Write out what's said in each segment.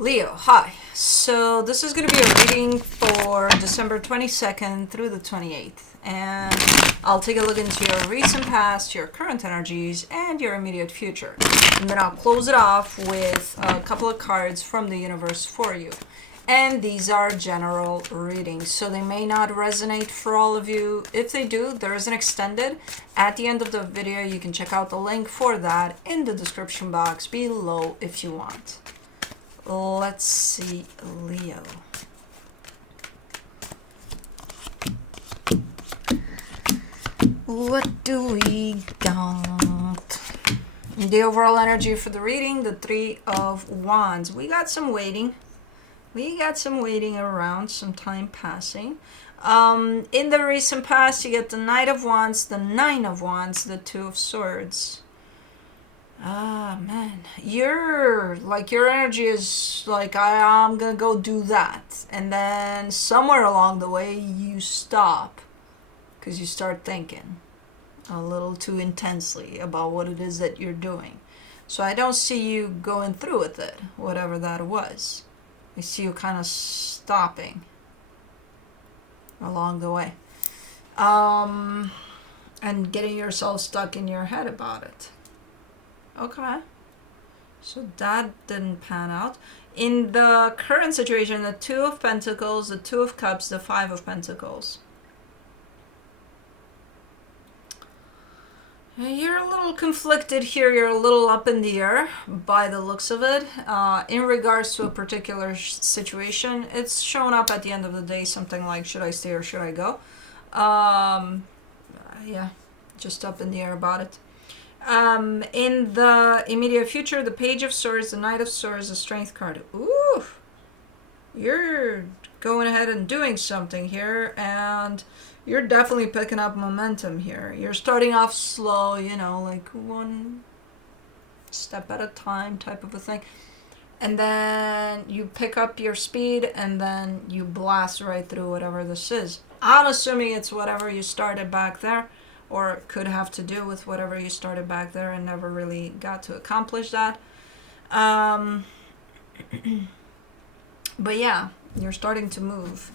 Leo, hi. So this is going to be a reading for December 22nd through the 28th. And I'll take a look into your recent past, your current energies, and your immediate future. And then I'll close it off with a couple of cards from the universe for you. And these are general readings, so they may not resonate for all of you. If they do, there is an extended. At the end of the video, you can check out the link for that in the description box below if you want. Let's see, Leo. What do we got? The overall energy for the reading, the Three of Wands. We got some waiting. Around, some time passing. In the recent past, you get the Knight of Wands, the Nine of Wands, the Two of Swords. Ah, man, your energy is like, I'm gonna go do that, and then somewhere along the way you stop because you start thinking a little too intensely about what it is that you're doing. So I don't see you going through with it, whatever that was. I see you kind of stopping along the way, and getting yourself stuck in your head about it. Okay, so that didn't pan out. In the current situation, the Two of Pentacles, the Two of Cups, the Five of Pentacles. You're a little conflicted here. You're a little up in the air by the looks of it. In regards to a particular situation, it's showing up at the end of the day, something like, should I stay or should I go? Yeah, just up in the air about it. In the immediate future, the Page of Swords, the Knight of Swords, the Strength card. Ooh, you're going ahead and doing something here, and you're definitely picking up momentum here. You're starting off slow, like one step at a time type of a thing. And then you pick up your speed, and then you blast right through whatever this is. I'm assuming it's whatever you started back there, or it could have to do with whatever you started back there and never really got to accomplish that. But yeah, you're starting to move.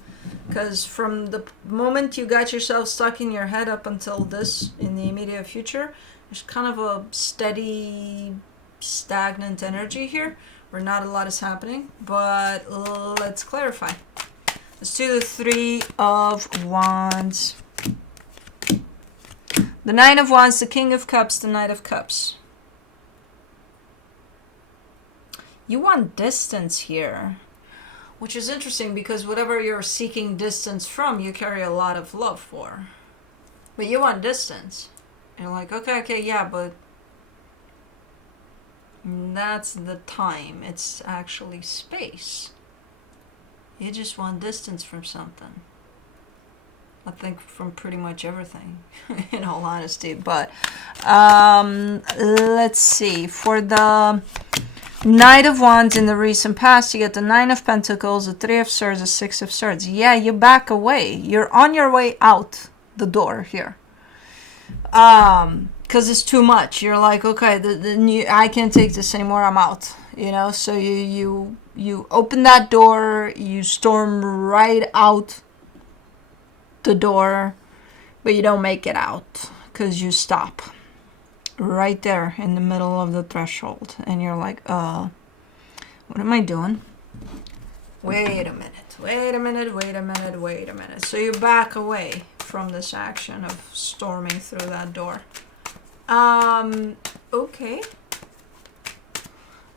Because from the moment you got yourself stuck in your head up until this, in the immediate future, there's kind of a steady, stagnant energy here, where not a lot is happening. But let's clarify. Let's do the Three of Wands. The Nine of Wands, the King of Cups, the Knight of Cups. You want distance here, which is interesting because whatever you're seeking distance from, you carry a lot of love for. But you want distance. You're like, okay, yeah, but that's the time. It's actually space. You just want distance from something. I think from pretty much everything, in all honesty. But let's see. For the Knight of Wands in the recent past, you get the Nine of Pentacles, the Three of Swords, the Six of Swords. Yeah, you back away. You're on your way out the door here. Because it's too much. You're like, okay, I can't take this anymore. I'm out. So you open that door. You storm right out the door, but you don't make it out because you stop right there in the middle of the threshold, and you're like, what am I doing? Wait a minute. So you back away from this action of storming through that door. Okay,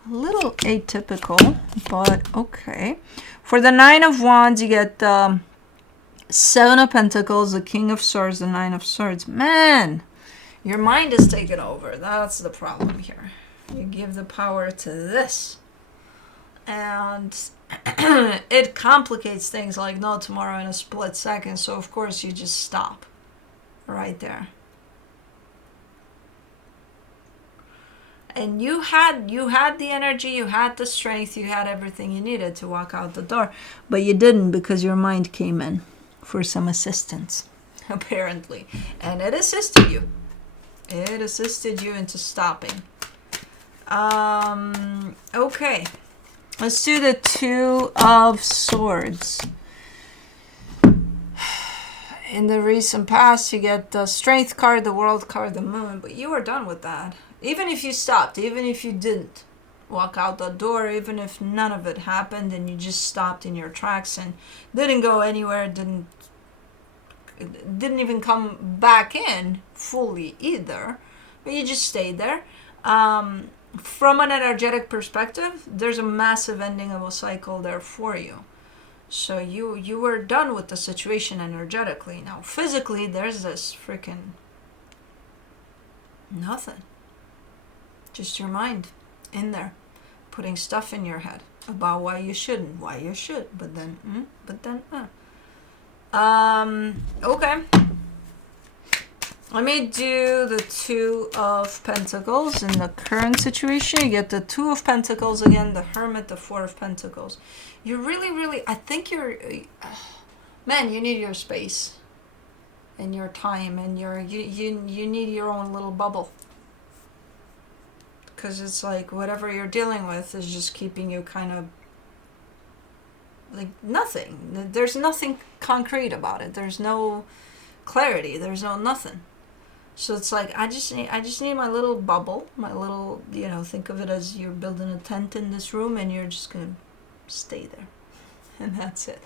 a little atypical, but okay. For the Nine of Wands, you get the Seven of Pentacles, the King of Swords, the Nine of Swords. Man, your mind is taken over. That's the problem here. You give the power to this, and it complicates things like no tomorrow in a split second. So of course you just stop right there. And you had the energy, you had the strength, you had everything you needed to walk out the door, but you didn't because your mind came in for some assistance, apparently, and it assisted you. It assisted you into stopping. Okay. Let's do the Two of Swords. In the recent past, you get the Strength card, the World card, the Moon, but you are done with that. Even if you stopped, even if you didn't walk out the door, even if none of it happened and you just stopped in your tracks and didn't go anywhere, didn't even come back in fully either, but you just stayed there. From an energetic perspective, there's a massive ending of a cycle there for you. So you were done with the situation energetically. Now physically, there's this freaking nothing. Just your mind in there, putting stuff in your head about why you shouldn't, why you should, but then. Okay. Let me do the Two of Pentacles. In the current situation, you get the Two of Pentacles again, the Hermit, the Four of Pentacles. You really, I think you're, man, you need your space and your time and you need your own little bubble. Because it's like whatever you're dealing with is just keeping you kind of like nothing. There's nothing concrete about it. There's no clarity. There's no nothing. So it's like I just need my little bubble, my little, think of it as you're building a tent in this room and you're just gonna stay there, and that's it.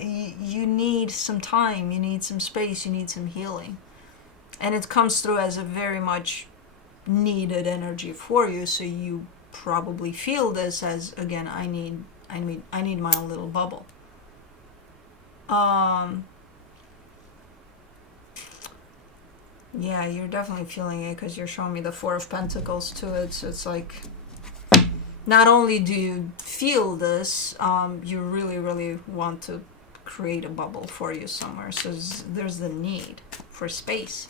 You need some time, you need some space, you need some healing, and it comes through as a very much needed energy for you. So you probably feel this as, again, I need my own little bubble. Yeah, you're definitely feeling it because you're showing me the Four of Pentacles to it. So it's like, not only do you feel this, you really want to create a bubble for you somewhere. So there's the need for space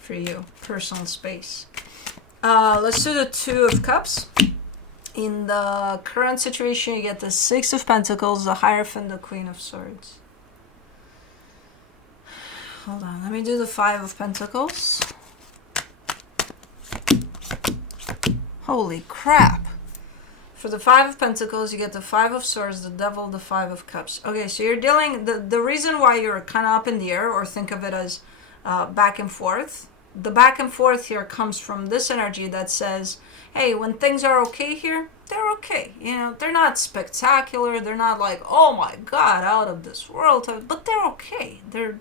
for you, personal space. Let's do the Two of Cups. In the current situation, you get the Six of Pentacles, the Hierophant, the Queen of Swords. Hold on, let me do the Five of Pentacles. Holy crap. For the Five of Pentacles, you get the Five of Swords, the Devil, the Five of Cups. Okay, so you're dealing, the reason why you're kind of up in the air, or think of it as back and forth, the back and forth here comes from this energy that says, hey, when things are okay here, they're okay. They're not spectacular. They're not like, oh my God, out of this world, but they're okay. They're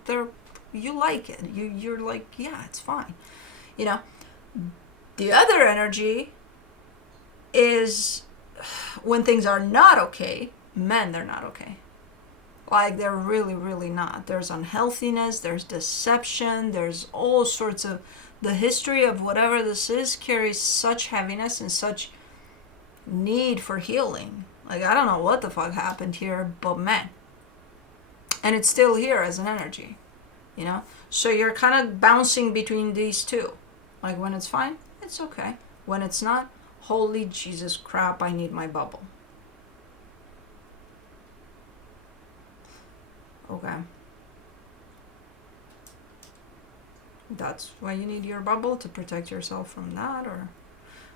you like it. You're like, yeah, it's fine. The other energy is when things are not okay, man, they're not okay. Like, they're really not. There's unhealthiness, there's deception, there's all sorts of, the history of whatever this is carries such heaviness and such need for healing. Like, I don't know what the fuck happened here, but man. And it's still here as an energy, So you're kind of bouncing between these two. Like, when it's fine, it's okay. When it's not, holy Jesus crap, I need my bubble. Okay. That's why you need your bubble, to protect yourself from that, or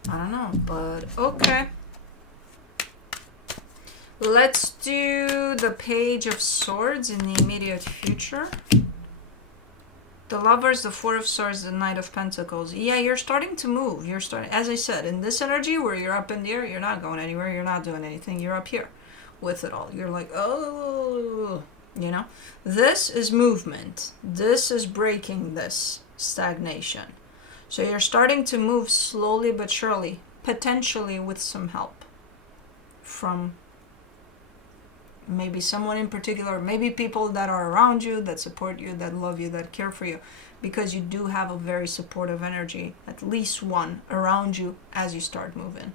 I don't know, but okay. Let's do the Page of Swords in the immediate future. The Lovers, the Four of Swords, the Knight of Pentacles. Yeah, you're starting to move. You're starting, as I said, in this energy where you're up in the air, you're not going anywhere, you're not doing anything, you're up here with it all. You're like, oh, this is movement. This is breaking this stagnation. So you're starting to move slowly but surely, potentially with some help from maybe someone in particular, maybe people that are around you, that support you, that love you, that care for you, because you do have a very supportive energy, at least one around you as you start moving.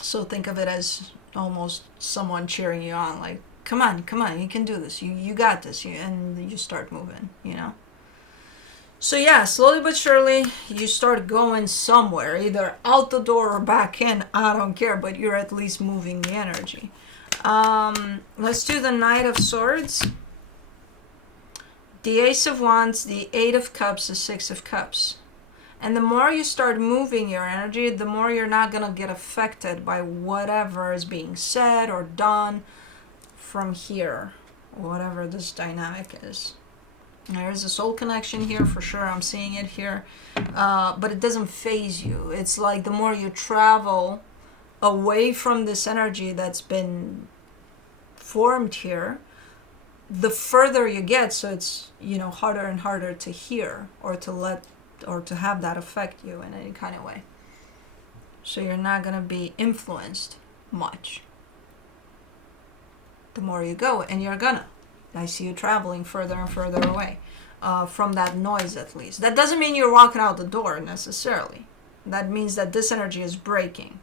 So think of it as almost someone cheering you on, like, come on, you can do this, you got this, and you start moving, So yeah, slowly but surely, you start going somewhere, either out the door or back in, I don't care, but you're at least moving the energy. Let's do the Knight of Swords, the Ace of Wands, the Eight of Cups, the Six of Cups. And the more you start moving your energy, the more you're not going to get affected by whatever is being said or done from here, whatever this dynamic is. There's a soul connection here for sure. I'm seeing it here. But it doesn't phase you. It's like the more you travel away from this energy that's been formed here, the further you get. So it's, harder and harder to hear or to have that affect you in any kind of way. So you're not going to be influenced much the more you go, and you're gonna. I see you traveling further and further away from that noise, at least. That doesn't mean you're walking out the door necessarily. That means that this energy is breaking.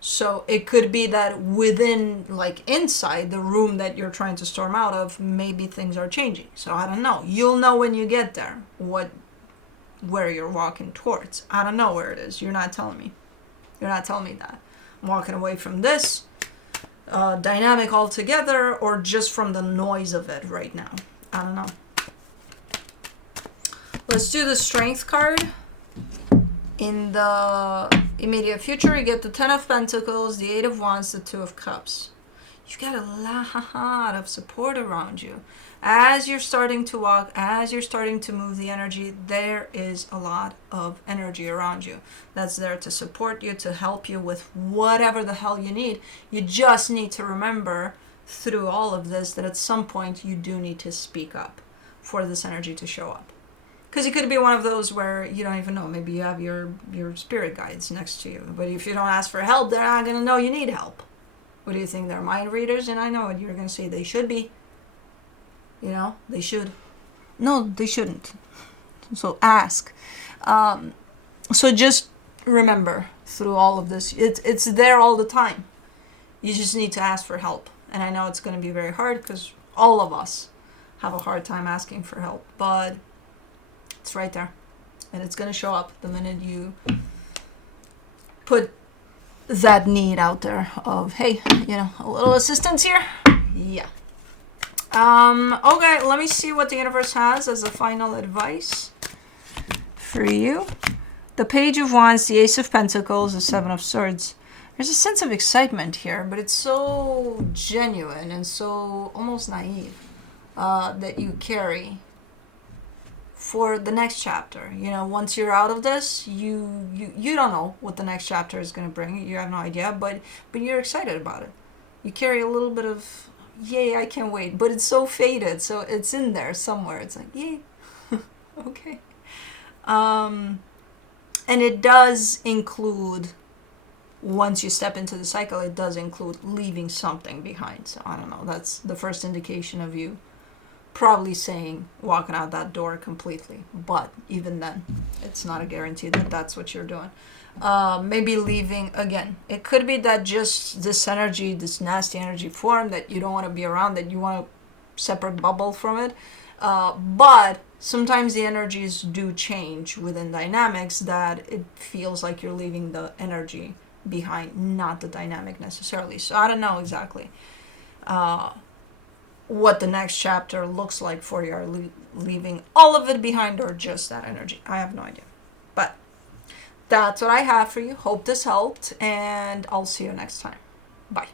So it could be that within, like inside the room that you're trying to storm out of, maybe things are changing. So I don't know. You'll know when you get there where you're walking towards. I don't know where it is. You're not telling me. You're not telling me that. I'm walking away from this dynamic altogether, or just from the noise of it right now. I don't know. Let's do the Strength card. In the immediate future, you get the 10 of Pentacles, the 8 of Wands, the 2 of Cups. You've got a lot of support around you. As you're starting to walk, as you're starting to move the energy, there is a lot of energy around you that's there to support you, to help you with whatever the hell you need. You just need to remember through all of this that at some point you do need to speak up for this energy to show up. Because it could be one of those where you don't even know. Maybe you have your spirit guides next to you. But if you don't ask for help, they're not going to know you need help. What do you think? They're mind readers? And I know what you're going to say. They should be. They should. No, they shouldn't. So ask. So just remember through all of this, it's there all the time. You just need to ask for help. And I know it's going to be very hard because all of us have a hard time asking for help. But it's right there. And it's going to show up the minute you put that need out there of, hey, a little assistance here. Yeah. Okay, let me see what the universe has as a final advice for you. The Page of Wands, the Ace of Pentacles, the 7 of Swords. There's a sense of excitement here, but it's so genuine and so almost naive that you carry for the next chapter. Once you're out of this, you don't know what the next chapter is going to bring. You have no idea, but you're excited about it. You carry a little bit of, yay, I can't wait. But it's so faded, so it's in there somewhere. It's like, yay, okay. And it does include, once you step into the cycle, it does include leaving something behind. So I don't know, that's the first indication of you probably saying walking out that door completely. But even then, it's not a guarantee that that's what you're doing. Maybe leaving again. It could be that just this energy, this nasty energy form that you don't want to be around, that you want a separate bubble from it. But sometimes the energies do change within dynamics that it feels like you're leaving the energy behind, not the dynamic necessarily. So I don't know exactly what the next chapter looks like for you. Are leaving all of it behind or just that energy? I have no idea. But that's what I have for you. Hope this helped, and I'll see you next time. Bye.